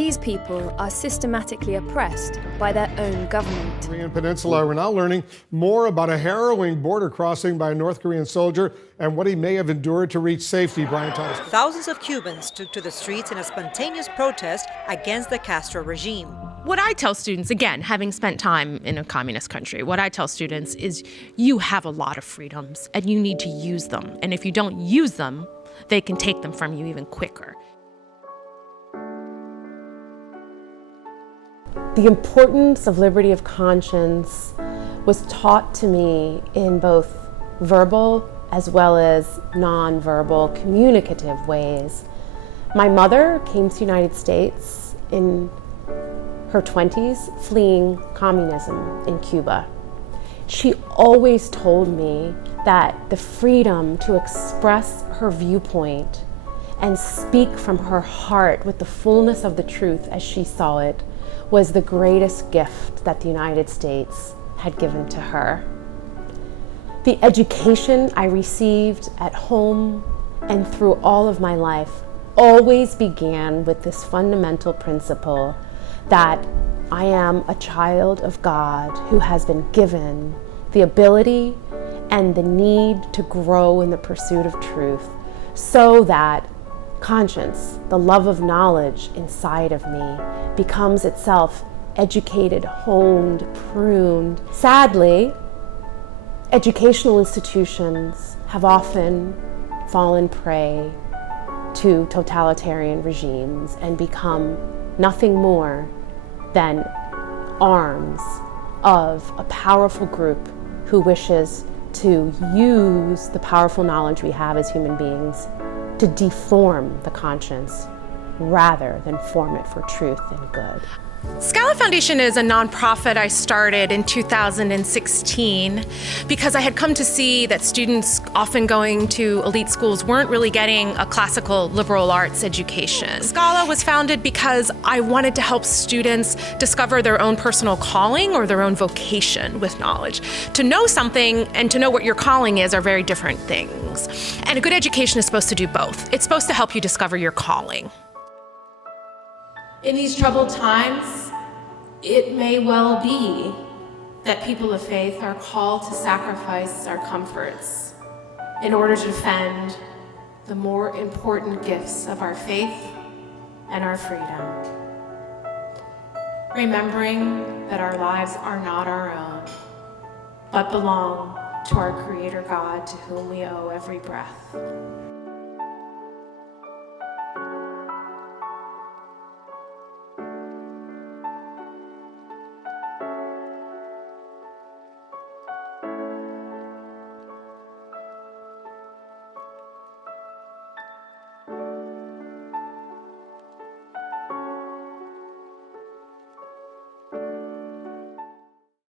These people are systematically oppressed by their own government. Korean Peninsula, we're now learning more about a harrowing border crossing by a North Korean soldier and what he may have endured to reach safety. Brian Thomas. Thousands of Cubans took to the streets in a spontaneous protest against the Castro regime. What I tell students, again, having spent time in a communist country, what I tell students is you have a lot of freedoms and you need to use them. And if you don't use them, they can take them from you even quicker. The importance of liberty of conscience was taught to me in both verbal as well as non-verbal communicative ways. My mother came to the United States in her 20s, fleeing communism in Cuba. She always told me that the freedom to express her viewpoint and speak from her heart with the fullness of the truth as she saw it was the greatest gift that the United States had given to her. The education I received at home and through all of my life always began with this fundamental principle that I am a child of God who has been given the ability and the need to grow in the pursuit of truth so that conscience, the love of knowledge inside of me, becomes itself educated, honed, pruned. Sadly, educational institutions have often fallen prey to totalitarian regimes and become nothing more than arms of a powerful group who wishes to use the powerful knowledge we have as human beings to deform the conscience rather than form it for truth and good. Scala Foundation is a nonprofit I started in 2016 because I had come to see that students often going to elite schools weren't really getting a classical liberal arts education. Scala was founded because I wanted to help students discover their own personal calling or their own vocation with knowledge. To know something and to know what your calling is are very different things. And a good education is supposed to do both. It's supposed to help you discover your calling. In these troubled times, it may well be that people of faith are called to sacrifice our comforts in order to defend the more important gifts of our faith and our freedom. Remembering that our lives are not our own, but belong to our Creator God, to whom we owe every breath.